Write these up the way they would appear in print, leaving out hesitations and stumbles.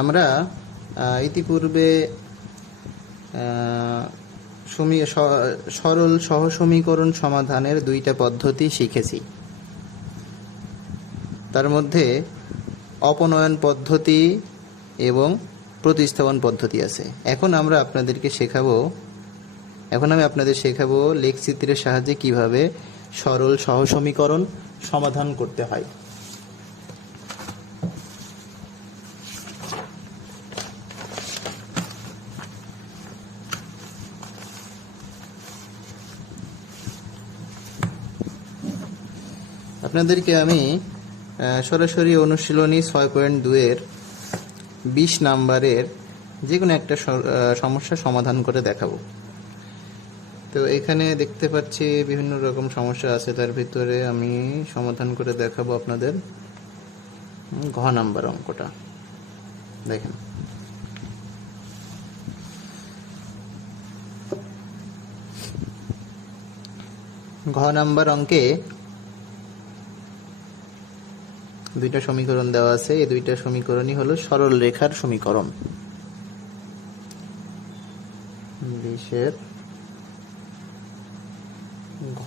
আমরা ইতিপূর্বে সরল সহসমীকরণ সমাধানের দুইটা পদ্ধতি শিখেছি। তার মধ্যে অপনয়ন পদ্ধতি এবং প্রতিস্থাপন পদ্ধতি আছে। এখন আমি আপনাদের শেখাবো লেখচিত্রের সাহায্যে কিভাবে সরল সহসমীকরণ সমাধান করতে হয়। আপনাদেরকে আমি সরাসরি অনুশীলনী 6.2-এর 20 নাম্বারের যে কোনো একটা সমস্যা সমাধান করে দেখাবো। তো এখানে দেখতে পাচ্ছি বিভিন্ন রকম সমস্যা আছে, তার ভিতরে আমি সমাধান করে দেখাবো আপনাদের। ঘ নাম্বার অঙ্কটা দেখেন। ঘ নাম্বার অঙ্কে দুইটা সমীকরণ দেওয়া আছে। এই দুইটা সমীকরণই হলো সরল রেখার সমীকরণ। 20-এর ঘ।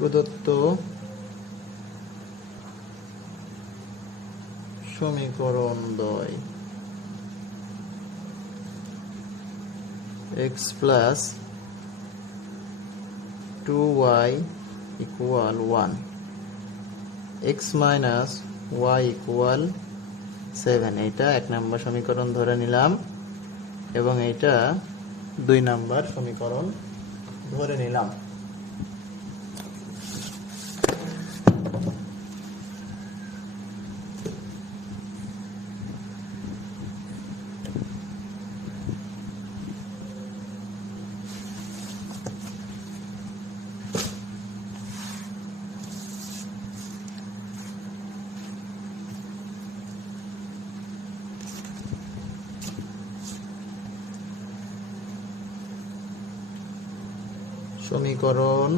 প্রদত্ত সমীকরণ দ্বয় x plus 2y equal 1, x minus y equal 7। এটা 1 নম্বর সমীকরণ ধরে নিলাম এবং এটা 2 নম্বর সমীকরণ ধরে নিলাম। সমীকরণ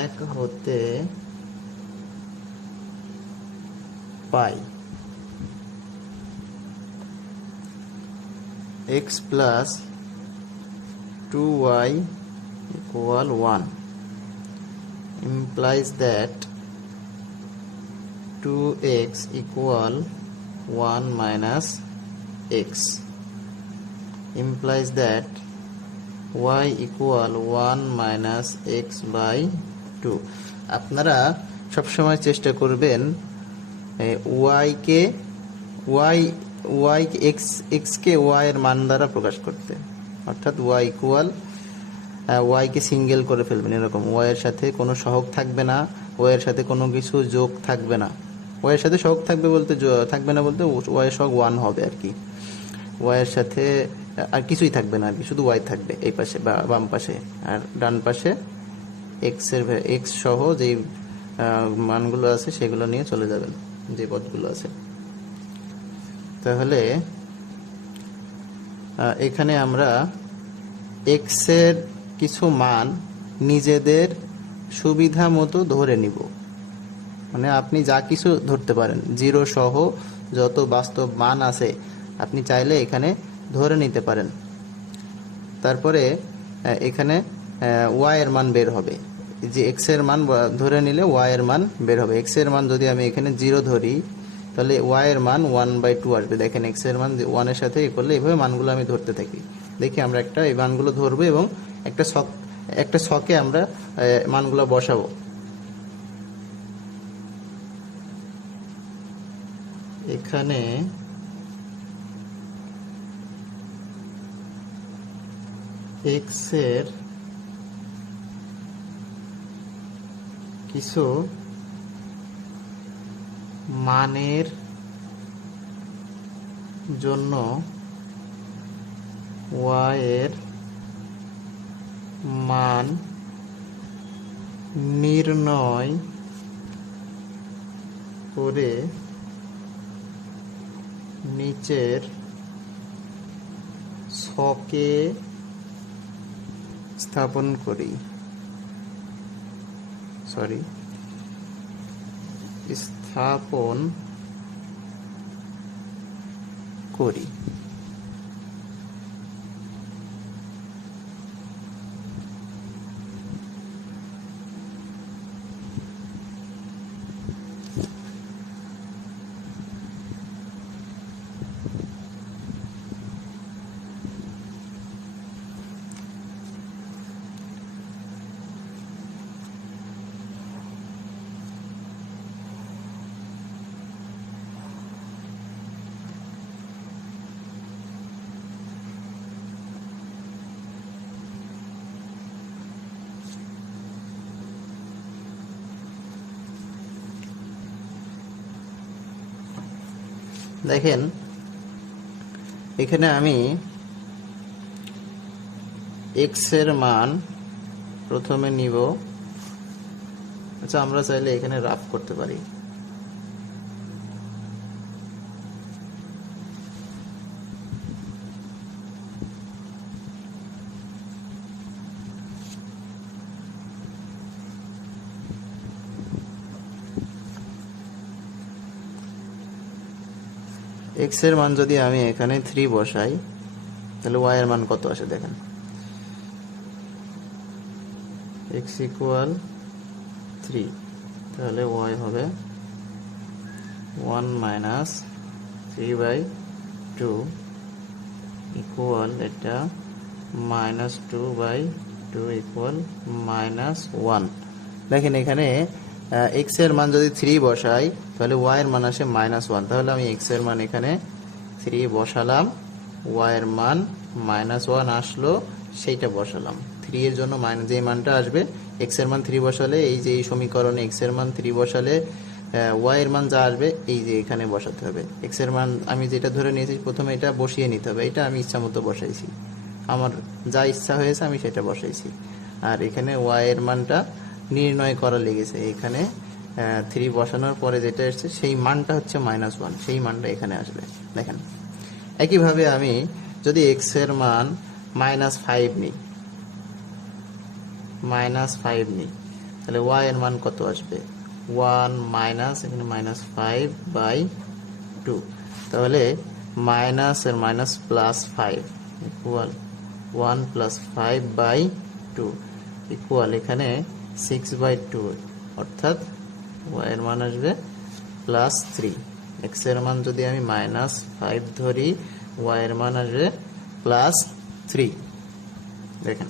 এক হতে পাই x plus 2y equal 1 implies that 2x equal 1 minus x implies that y equal 1 minus x by 2। আপনারা সবসময় চেষ্টা করবেন y কে x কে y এর মান দ্বারা প্রকাশ করতে, অর্থাৎ y ইকুয়াল y কে সিঙ্গেল করে ফেলবেন। এরকম y এর সাথে কোনো সহগ থাকবে না, y এর সাথে কোনো কিছু যোগ থাকবে না। y এর সাথে সহগ থাকবে বলতে y এর সহগ 1 হবে আর কি। y এর সাথে আর কিছুই থাকবে না আর কি, শুধু y থাকবে এই পাশে বা বাম পাশে, আর ডান পাশে x সহ যেই মানগুলো আছে সেগুলো নিয়ে চলে যাবেন, যে পদগুলো আছে। তাহলে এখানে আমরা x এর কিছু মান নিজেদের সুবিধা মতো ধরে নিব। মানে আপনি যা কিছু ধরতে পারেন, 0 সহ যত বাস্তব মান আছে আপনি চাইলে এখানে ধরে নিতে পারেন। তারপরে এখানে y এর মান বের হবে, যে x এর মান ধরে নিলে y এর মান বের হবে। x এর মান যদি আমি এখানে 0 ধরি তাহলে y এর মান 1/2 আসবে। দেখেন x এর মান 1 এর সাথে করলে এইভাবে মানগুলো আমি ধরতে থাকি। দেখি আমরা এই মানগুলো ধরবো এবং একটা ছকে আমরা মানগুলো বসাবো। এখানে x এর কিছু মানের জন্য y এর মান নির্ণয় করে নিচের ছকে স্থাপন করি স্থাপন করি। দেখেন এখানে আমি x এর মান প্রথমে নিব। আচ্ছা, আমরা চাইলে এখানে রাফ করতে পারি। x এর মান যদি আমি এখানে 3 বসাই তাহলে y এর মান কত আসে দেখেন। x ইকুয়াল 3, তাহলে y হবে 1 মাইনাস 3/2 ইকুয়াল এটা -2/2 ইকুয়াল -1। দেখেন এখানে x এর মান যদি 3 বসাই তাহলে y এর মান আসে -1। তাহলে আমি x এর মান এখানে 3 বসালাম, y এর মান -1 আসলো, সেইটা বসালাম। 3 এর জন্য যে মানটা আসবে, x এর মান 3 বসালে এই যে এই সমীকরণে x এর মান 3 বসালে y এর মান যা আসবে এই যে এখানে বসাতে হবে। x এর মান আমি যেটা ধরে নিয়েছি প্রথমে এটা বসিয়ে নিতে হবে। এটা আমি ইচ্ছা মতো বসাইছি, আমার যা ইচ্ছা হয়েছে আমি সেটা বসাইছি। আর এখানে y এর মানটা নির্ণয় করা লেগেছে। এখানে 3 বসানোর পরে যেটা এসছে সেই মানটা হচ্ছে -1, সেই মানটা এখানে আসবে। দেখেন একইভাবে আমি যদি x এর মান -5 নিই তাহলে y এর মান কত আসবে? 1 মাইনাস এখানে -5/2, তাহলে মাইনাস এর মাইনাস +5 ইকুয়াল 1 + 5/2 ইকুয়াল এখানে 6/2, অর্থাৎ y এর মান আসবে +3। x এর মান যদি আমি -5 ধরি, y এর মান আসবে +3। দেখেন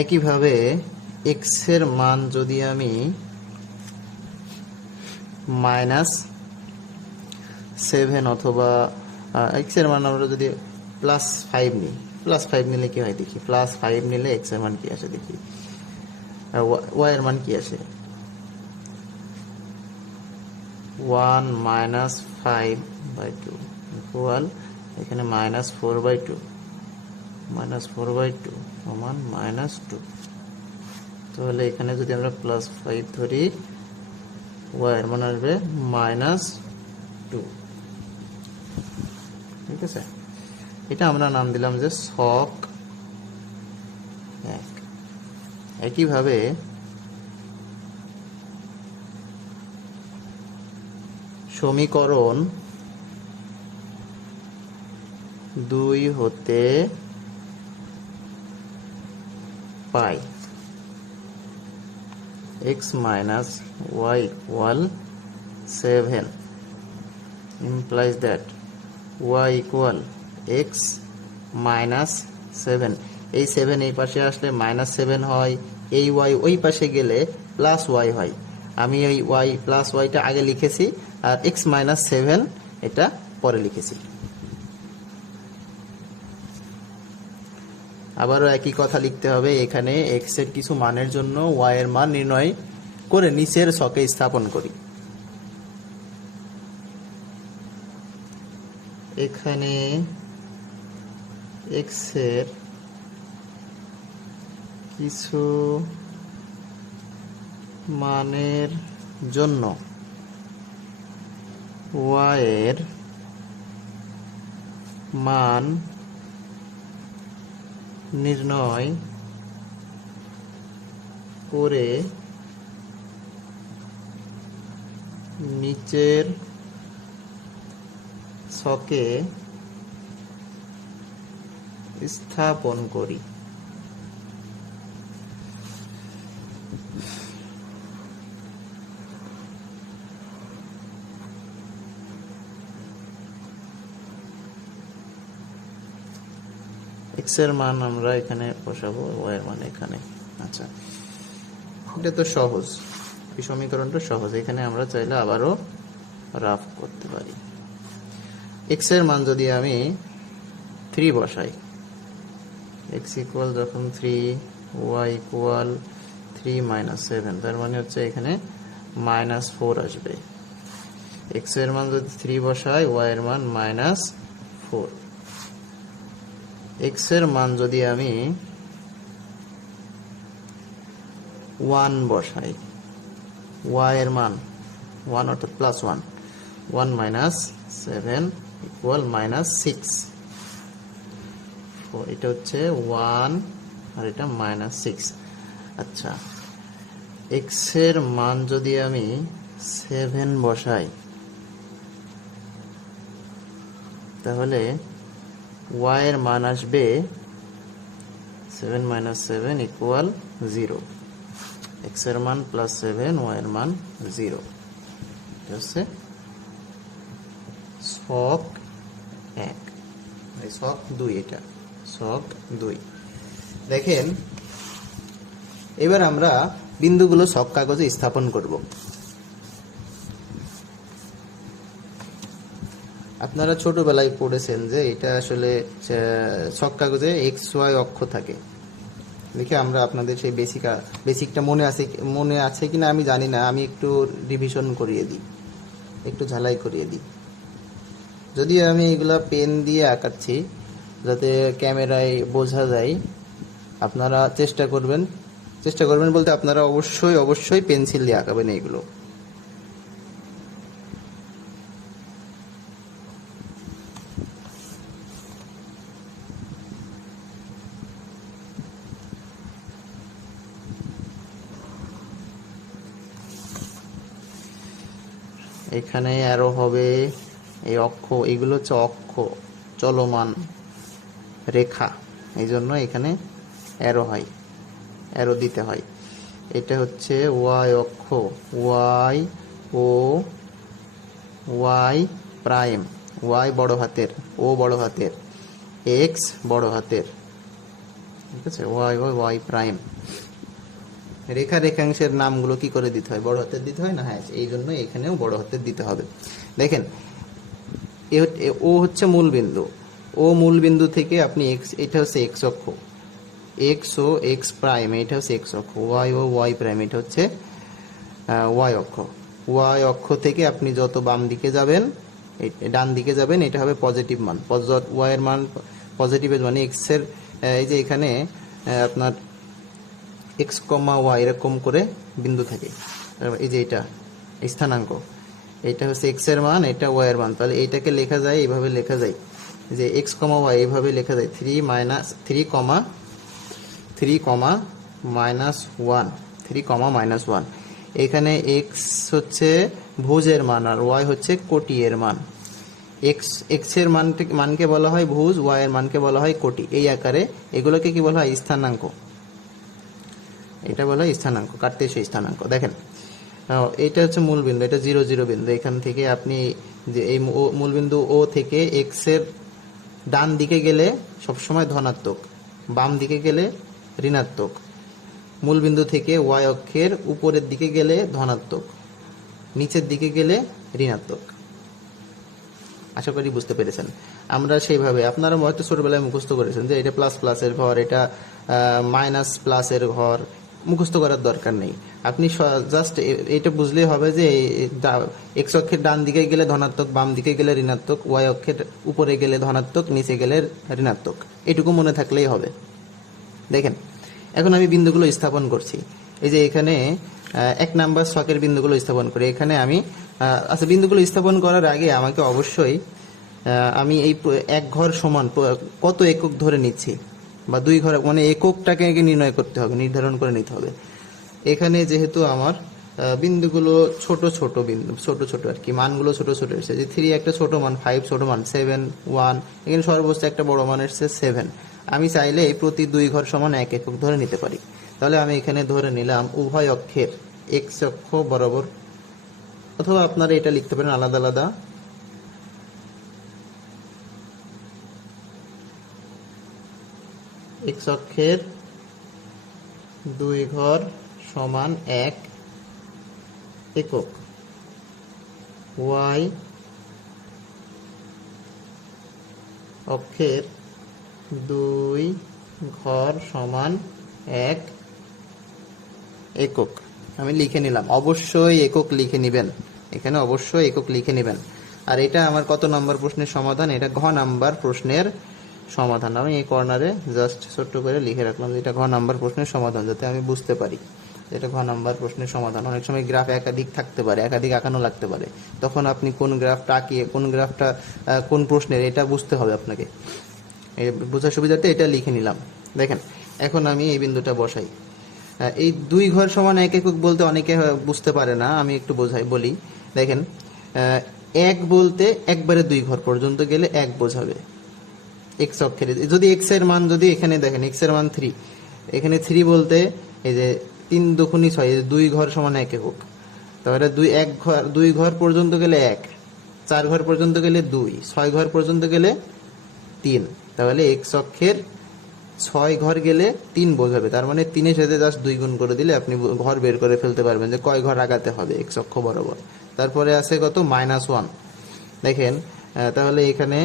একইভাবে x এর মান যদি আমি -7 অথবা x এর মান আমরা যদি +5 নিই, +5 নিলে কি হয় দেখি। +5 নিলে x এর মান কি আসে দেখি, y এর মান কি আসে? 1 - 5/2 ইকুয়াল এখানে -4/2 সমান -2। তাহলে এখানে যদি আমরা +5 ধরি, y এর মান আসবে -2। ঠিক আছে, এটা আমরা নাম দিলাম যে ছক 1। একইভাবে সমীকরণ 2 হতে পাই x - y equal 7 implies that y equal x - 7। এই 7 এই পাশে আসলে -7 হয়, এই y ওই পাশে গেলে +y হয়। আমি এই y +y টা আগে লিখেছি আর x - 7 এটা পরে লিখেছি। আবারও একই কথা লিখতে হবে। এখানে x এর কিছু মানের জন্য y এর মান নির্ণয় করে নিচের ছকে স্থাপন করি। এখানে এক্স এর কিছু মানের জন্য ওয়াই এর মান নির্ণয় করে নিচের ছকে স্থাপন করি। এক্স এর মান আমরা এখানে বসাবো, ওয়াই এর মান এখানে। আচ্ছা, এটা তো সহজ, এই সমীকরণটা সহজ। এখানে আমরা চাইলে আবারও রাফ করতে পারি। এক্স এর মান যদি আমি 3 বসাই, এক্স ইকুয়াল যখন 3, ওয়াই ইকুয়াল 3 মাইনাস 7, তার মানে হচ্ছে এখানে -4 আসবে। এক্স এর মান যদি 3 বসাই, ওয়াই এর মান -4। এক্স এর মান যদি আমি 1 বসাই, ওয়াই এর মান 1 অর্থাৎ +1, 1 মাইনাস 7 ইকুয়াল -6। এটা হচ্ছে 1 আর এটা -6। আচ্ছা, এক্স এর মান যদি আমি 7 বসাই, তাহলে ওয়াই এর মান আসবে 7 মাইনাস 7 ইকুয়াল 0। এক্স এর মান +7, ওয়াই এর মান 0। এটা হচ্ছে ছক 1, ছক 2। এটা ছক 2। দেখেন, এবার আমরা বিন্দুগুলো ছক কাগজে স্থাপন করব। আপনারা ছোটবেলায় পড়েছেন যে এটা আসলে ছক কাগজে এক্স ওয়াই অক্ষ থাকে। দেখে আমরা আপনাদের সেই বেসিকটা মনে আছে কিনা আমি জানি না, আমি একটু রিভিশন করিয়ে দিই, একটু ঝালাই করিয়ে দিই। যদিও আমি এগুলা পেন দিয়ে আঁকাচ্ছি যাতে ক্যামেরায় বোঝা যায়, আপনারা চেষ্টা করবেন বলতে আপনারা অবশ্যই পেন্সিল দিয়ে আঁকাবেন এগুলো। এখানে অ্যারো হবে, এই অক্ষ, এগুলো হচ্ছে অক্ষ, চলমান রেখা, এই জন্য এখানে অ্যারো হয়, অ্যারো দিতে হয়। এটা হচ্ছে ওয়াই অক্ষ, ওয়াই ও ওয়াই প্রাইম, ওয়াই বড় হাতের, ও বড় হাতের, এক্স বড় হাতের, ঠিক আছে, ওয়াই ওয়াই প্রাইম। রেখাংশের নামগুলো কি করে দিতে হয়? বড় হাতের দিতে হয় না? হ্যাঁ, এই জন্য এখানেও বড় হাতের দিতে হবে। দেখেন, ও হচ্ছে মূল বিন্দু, ও মূল বিন্দু থেকে আপনি এক্স, এটা হচ্ছে এক্স অক্ষ, এক্স ও এক্স প্রাইম, এটা হচ্ছে এক্স অক্ষ, ওয়াই ও ওয়াই প্রাইম, এটা হচ্ছে ওয়াই অক্ষ। ওয়াই অক্ষ থেকে আপনি যত বাম দিকে যাবেন, ডান দিকে যাবেন, এটা হবে পজিটিভ মান। ওয়াই এর মান পজিটিভ, মানে এক্স এর, এই যে এখানে আপনার এক্স কমা ওয়াই এরকম করে বিন্দু থাকে, এই যে এটা স্থানাঙ্ক, এটা হচ্ছে এক্স এর মান, এটা ওয়াই এর মান। তাহলে এইটাকে লেখা যায়, এইভাবে লেখা যায় যে এক্স কমা ওয়াই, এইভাবে লেখা যায় 3 - 1। এখানে এক্স হচ্ছে ভুজের মান আর ওয়াই হচ্ছে কোটি এর মান। এক্স এর মানকে বলা হয় ভুজ, ওয়াই এর মানকে বলা হয় কোটি, এই আকারে। এগুলোকে কি বলা হয়? স্থানাঙ্ক। এটা বলা হয় স্থানাঙ্ক, কার্তেশীয় স্থানাঙ্ক। দেখেন, এটা হচ্ছে মূল বিন্দু, এটা 0 0 বিন্দু। এখান থেকে আপনি যে এই মূল বিন্দু ও থেকে এক্স এর ডান দিকে গেলে সবসময় ধনাত্মক, বাম দিকে গেলে ঋণাত্মক। মূল বিন্দু থেকে ওয়াই অক্ষের উপরের দিকে গেলে ধনাত্মক, নিচের দিকে গেলে ঋণাত্মক। আশা করি বুঝতে পেরেছেন। আমরা সেইভাবে, আপনারা হয়তো ছোটবেলায় মুখস্থ করেছেন যে এটা প্লাস প্লাসের ঘর, এটা মাইনাস প্লাসের ঘর, মুখস্থ করার দরকার নেই। আপনি জাস্ট এটা বুঝলেই হবে যে এক্স অক্ষের ডান দিকে গেলে ধনাত্মক, বাম দিকে গেলে ঋণাত্মক, ওয়াই অক্ষের উপরে গেলে ধনাত্মক, নিচে গেলে ঋণাত্মক। এটুকু মনে থাকলেই হবে। দেখেন এখন আমি বিন্দুগুলো স্থাপন করছি। এই যে এখানে 1 নাম্বার ছকের বিন্দুগুলো স্থাপন করি। এখানে আমি আচ্ছা, বিন্দুগুলো স্থাপন করার আগে আমাকে অবশ্যই আমি এই এক ঘর সমান কত একক ধরে নিচ্ছি, বা 2 ঘর, মানে এককটাকে আগে নির্ণয় করতে হবে, নির্ধারণ করে নিতে হবে। এখানে যেহেতু আমার বিন্দুগুলো ছোট ছোট বিন্দু, ছোট ছোট আর কি, মানগুলো ছোট ছোট এসেছে, যে 3 একটা ছোট মান, 5 ছোট মান, 7 1, এখানে সর্বোচ্চ একটা বড় মান এসেছে 7। আমি চাইলে প্রতি 2 ঘর সমান 1 একক ধরে নিতে পারি। তাহলে আমি এখানে ধরে নিলাম উভয় অক্ষের এক্স অক্ষ বরাবর, অথবা আপনারা এটা লিখতে পারেন আলাদা আলাদা, এক্স অক্ষের 2 ঘর সমান 1 একক, ওয়াই অক্ষের 2 ঘর সমান 1 একক। আমি লিখে নিলাম, অবশ্যই একক লিখে নেবেন, এখানে অবশ্যই একক লিখে নেবেন। আর এটা আমার কত নম্বর প্রশ্নের সমাধান? এটা ঘ নাম্বার প্রশ্নের সমাধান। আমি এই কর্নারে জাস্ট ছোট্ট করে লিখে রাখলাম যে এটা ঘ নাম্বার প্রশ্নের সমাধান, যাতে আমি বুঝতে পারি এটা ঘ নাম্বার প্রশ্নের সমাধান। অনেক সময় গ্রাফ একাধিক থাকতে পারে, একাধিক আঁকানো লাগতে পারে, তখন আপনি কোন গ্রাফটা আঁকিয়ে কোন গ্রাফটা কোন প্রশ্নের, এটা বুঝতে হবে আপনাকে। বোঝার সুবিধাতে এটা লিখে নিলাম। দেখেন এখন আমি এই বিন্দুটা বসাই। এই 2 ঘর সমান 1 একক বলতে অনেকে বুঝতে পারে না, আমি একটু বলি। দেখেন 1 বলতে একবারে 2 ঘর পর্যন্ত গেলে 1 বোঝাবে এক্স অক্ষের। যদি এক্স এর মান, যদি এখানে দেখেন এক্স এর মান 3, এখানে 3 বলতে এই যে 3 দুগুণী 6, 2 ঘর সমান 1 একক। তাহলে 2 ঘর পর্যন্ত গেলে 1, 4 ঘর পর্যন্ত গেলে 2, 6 ঘর পর্যন্ত গেলে 3। তাহলে এক্স অক্ষের 6 ঘর গেলে 3 বোঝাবে। তার মানে 3 এর সাথে জাস্ট 2 গুণ করে দিলে আপনি ঘর বের করে ফেলতে পারবেন যে কয় ঘর আগাতে হবে এক্স অক্ষ বরাবর। তারপরে আছে কত? -1। দেখেন তাহলে এখানে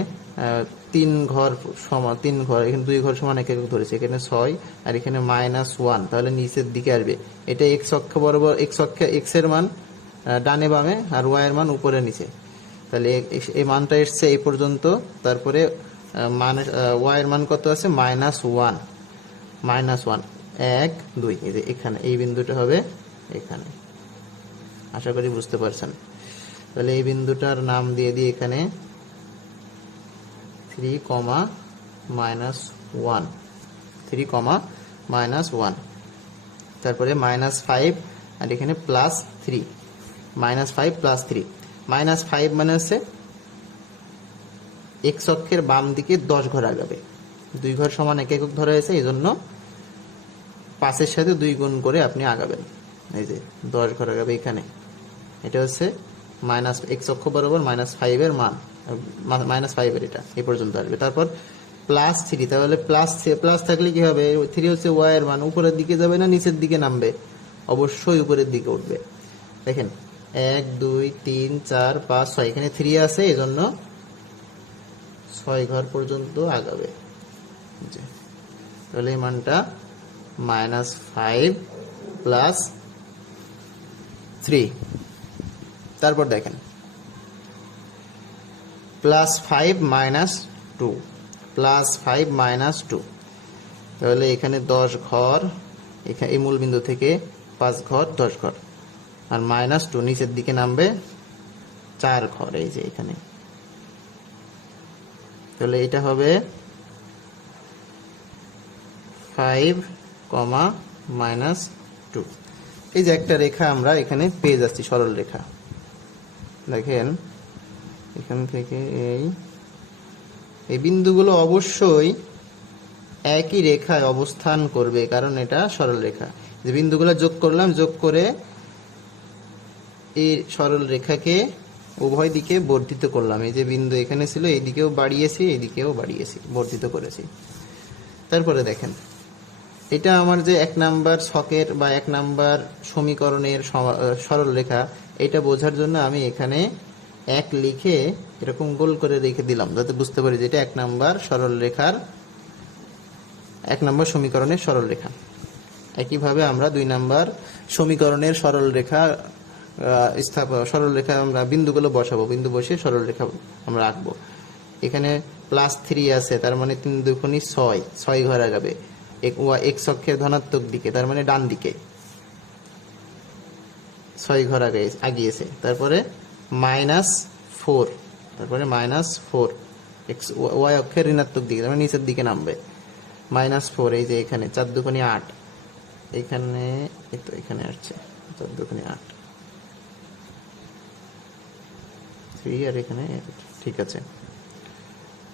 3 ঘর সমান 3 ঘর, এখানে 2 ঘর সমান 1 একক ধরেছে, এখানে 6 আর এখানে -1, তাহলে নিচের দিকে আসবে। এটা এক্স অক্ষ বরাবর, এক্স অক্ষে এক্স এর মান ডানে বামে আর ওয়াই এর মান উপরে নিচে। তাহলে এই মানটা এসছে এই পর্যন্ত। তারপরে ওয়াই এর মান কত আছে? -1, 1 2, এই যে এখানে এই বিন্দুটা হবে এখানে। আশা করি বুঝতে পারছেন। তাহলে এই বিন্দুটার নাম দিয়ে দিই এখানে 3, -1, 3, -1। তারপরে -5 আর এখানে +3, -5 +3। -5 মানে হচ্ছে এক্স অক্ষের বাম দিকে 10 ঘর আগাবে। 2 ঘর সমান 1 একক ধরা হয়েছে, এই জন্য 5 এর সাথে 2 গুণ করে আপনি আগাবেন। এই যে 10 ঘর আগাবে এখানে। এটা হচ্ছে এক্স অক্ষ বরাবর -5 এর মান, -5 এর এটা এই পর্যন্ত আসবে। তারপর +3, তাহলে প্লাস থাকলে কি হবে? 3 হচ্ছে ওয়াই এর মান, উপরের দিকে যাবে না নিচের দিকে নামবে? অবশ্যই উপরের দিকে উঠবে। দেখেন 1 2 3 4 5 6, এখানে 3 আছে, এই জন্য 6 ঘর পর্যন্ত আগাবে। তাহলে এই মানটা -5 +3। তারপর দেখেন +5 -2, +5 -2, তাহলে এখানে 10 ঘর, এখানে এই মূল বিন্দু থেকে 5 ঘর 10 ঘর, আর -2 নিচের দিকে নামবে 4 ঘর, এই যে এখানে। তাহলে এটা হবে 5, -2। এই যে একটা রেখা আমরা এখানে পেয়ে যাচ্ছি, সরল রেখা। দেখেন এখান থেকে এই বিন্দুগুলো অবশ্যই একই রেখায় অবস্থান করবে, কারণ এটা সরল রেখা। যে বিন্দুগুলো যোগ করলাম, যোগ করে এই সরল রেখাকে উভয় দিকে বর্ধিত করলাম। এই যে বিন্দু এখানে ছিল, এইদিকেও বাড়িয়েছি, এইদিকেও বাড়িয়েছি, বর্ধিত করেছি। তারপরে দেখেন এটা আমার যে 1 নাম্বার ছকের বা 1 নাম্বার সমীকরণের সরল রেখা, এটা বোঝার জন্য আমি এখানে 1 লিখে এরকম গোল করে রেখে দিলাম, যাতে বুঝতে পারি যে এটা 1 নাম্বার সরল রেখার 1 নম্বর সমীকরণের সরল রেখা। একইভাবে আমরা 2 নাম্বার সমীকরণের সরল রেখা আমরা বিন্দুগুলো বসাবো, বিন্দু বসিয়ে সরল রেখা আমরা আঁকবো। এখানে +3 আছে, তার মানে 3 দুগুণে 6, 6 ঘর আগাবে এক্স অক্ষের ধনাত্মক দিকে, তার মানে ডান দিকে 6 ঘর আগিয়েছে। তারপরে -4, তারপরে -4 এক্স ওয়াই অক্ষের ঋণাত্মক দিকে, তার মানে নিচের দিকে নামবে। -4, এই যে এখানে 4 দুগুণে 8, এখানে এই তো এখানে আসছে 4 দুগুণে 8, 3 আর এখানে ঠিক আছে।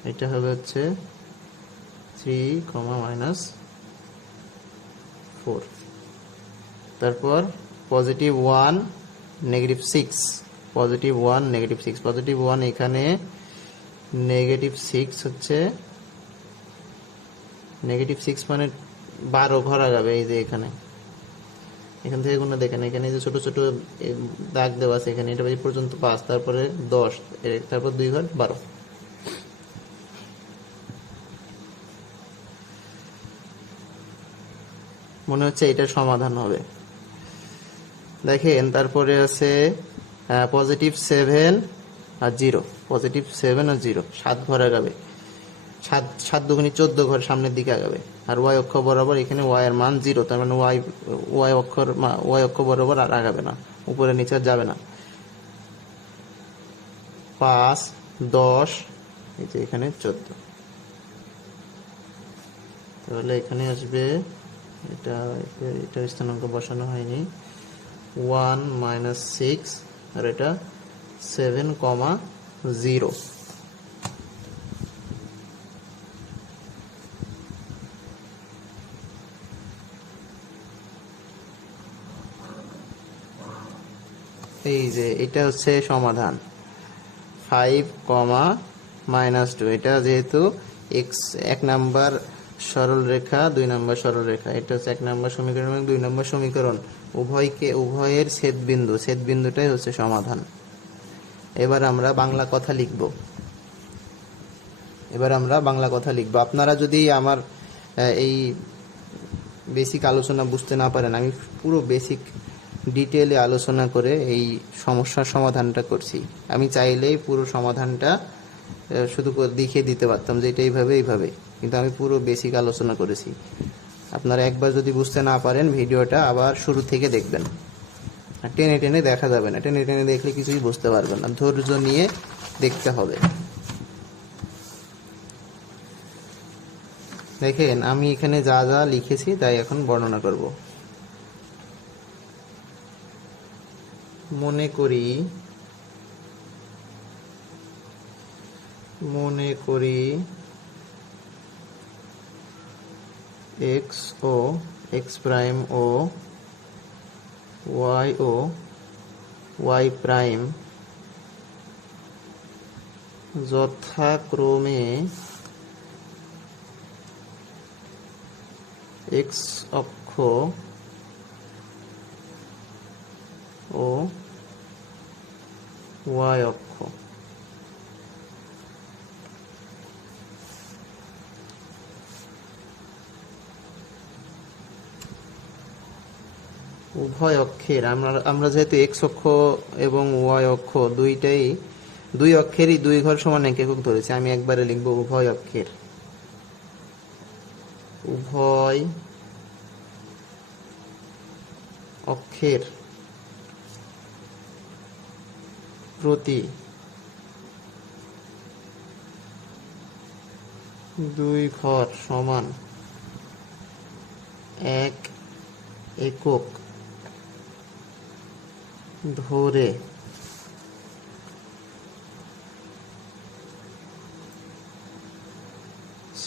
এটা হবে হচ্ছে 3, -4। তারপর +1, -6, +1, -6, +1 এখানে, -6 হচ্ছে, -6 মানে 12 ঘর আগাবে। এই যে এখানে, এখান থেকে কোনো দেখেন, এখানে যে ছোট ছোট দাগ দেওয়া আছে, এখানে এটা এই পর্যন্ত 5, তারপরে 10, তারপর 2 ঘর 12। মনে হচ্ছে এটার সমাধান হবে। দেখেন তারপরে আছে +7 আর 0, +7 আর 0, 7 ঘর আগাবে। 7 দুগুণে 14 ঘর সামনের দিকে আগাবে। আর ওয়াই অক্ষ বরাবর এখানে ওয়াই এর মান 0, তার মানে ওয়াই অক্ষ বরাবর আর আগাবে না, উপরে নিচে আর যাবে না। 5, 10, এই যে এখানে 14, তাহলে এখানে আসবে, এটা স্থানাঙ্ক বসানো হয়নি, 1 - 6, আর এটা 7, 0। এই যে এটা হচ্ছে সমাধান। 5, -2, এটা যেহেতু এক্স 1 নাম্বার সরল রেখা, 2 নাম্বার সরল রেখা, এটা হচ্ছে 1 নাম্বার সমীকরণ এবং 2 নাম্বার সমীকরণ, উভয়ের ছেদবিন্দুটাই হচ্ছে সমাধান। এবার আমরা বাংলা কথা লিখব। আপনারা যদি আমার এই বেসিক আলোচনা বুঝতে না পারেন, আমি পুরো বেসিক ডিটেইলে আলোচনা করে এই সমস্যার সমাধানটা করছি। আমি চাইলেই পুরো সমাধানটা শুধু দেখিয়ে দিতে পারতাম যে এটা এইভাবে, কিন্তু আমি পুরো বেসিক আলোচনা করেছি। আপনারা একবার যদি বুঝতে না পারেন, ভিডিওটা আবার শুরু থেকে দেখবেন। টেনে টেনে দেখা যাবে না, টেনে টেনে দেখলে কিছুই বুঝতে পারবেন না, ধৈর্য নিয়ে দেখতে হবে। দেখেন আমি এখানে যা যা লিখেছি তাই এখন বর্ণনা করব। মনে করি এক্স প্রাইম ও ওয়াই প্রাইম যথাক্রমে এক্স অক্ষ ও ওয়াই অক্ষ। উভয় অক্ষের, আমরা যেহেতু এক্স অক্ষ এবং ওয়াই অক্ষ দুই অক্ষেরই 2 ঘর সমান 1 একক ধরেছি, আমি একবারে লিখব উভয় অক্ষের প্রতি 2 ঘর সমান 1 একক ধরে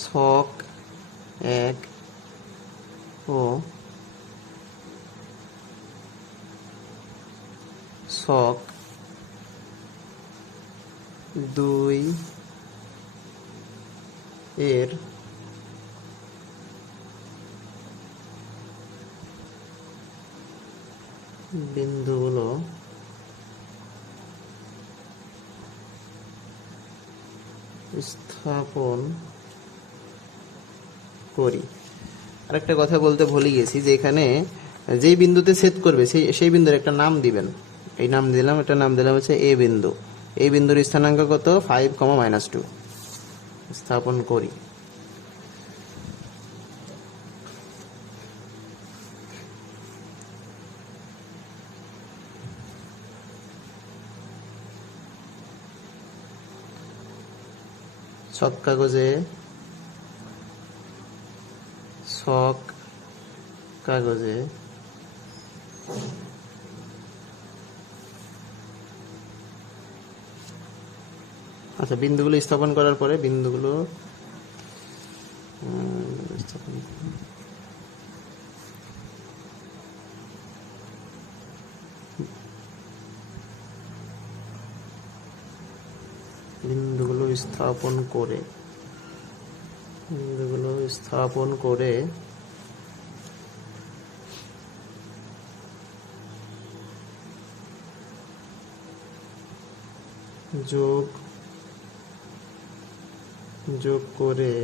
ছক 1 ও ছক 2 এর বিন্দুগুলো স্থাপন করি। আরেকটা কথা বলতে ভুলে গেছি যে এখানে যেই বিন্দুতে ছেদ করবে সেই বিন্দুর একটা নাম দিবেন। এই নাম দিলাম, এটা নাম দিলাম হচ্ছে এ বিন্দু। এই বিন্দুর স্থানাঙ্ক কত? 5, -2। স্থাপন করি। ছক কাগজে আচ্ছা, বিন্দুগুলো স্থাপন করার পরে বিন্দুগুলো স্থাপন করে যোগ করে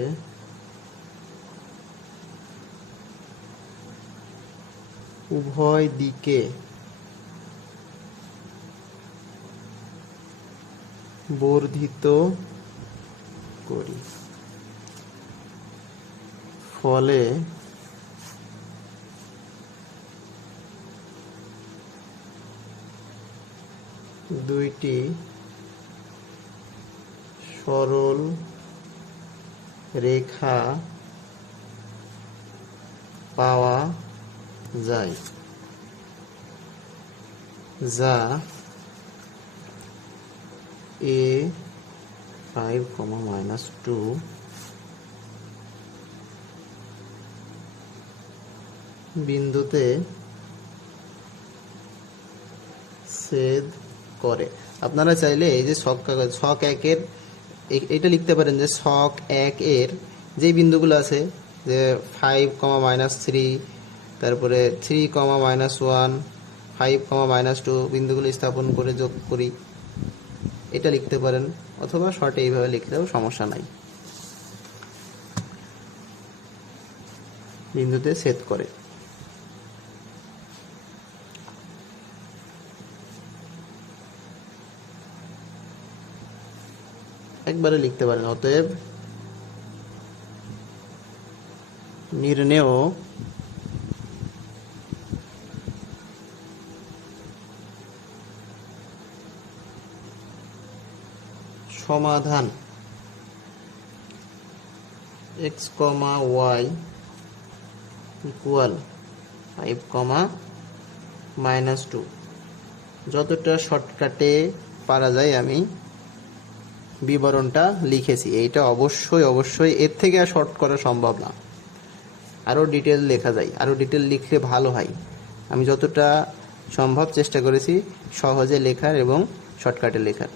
উভয় দিকে বর্ধিত করি। ফলে দুইটি সরল রেখা পাওয়া যায়, যা a5, -2 বিন্দুতে ছেদ করে। আপনারা চাইলে এই যে ছক 1 এর এটা লিখতে পারেন যে ছক 1 এর যে বিন্দুগুলো আছে যে 5, -3, তারপরে 3, -1, 5, -2 বিন্দুগুলো স্থাপন করে যোগ করি, এটা লিখতে পারেন। অথবা শর্টে এইভাবে লিখলেও সমস্যা নাই। বিন্দুতে ছেদ করে। একবারে লিখতে পারেন। অতএব নির্ণেয় সমাধান x, y = 5, -2। যতটা শর্টকাটে পারা যায় আমি বিবরণটা লিখেছি। এইটা অবশ্যই এর থেকে আর শর্ট করা সম্ভব না, আরও ডিটেল লেখা যায়। আরও ডিটেল লিখলে ভালো হয়। আমি যতটা সম্ভব চেষ্টা করেছি সহজে লেখার এবং শর্টকাটে লেখার।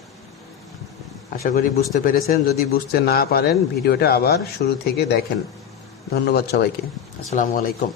আশা করি বুঝতে পেরেছেন। যদি বুঝতে না পারেন ভিডিওটা আবার শুরু থেকে দেখেন। ধন্যবাদ সবাইকে। আসসালামু আলাইকুম।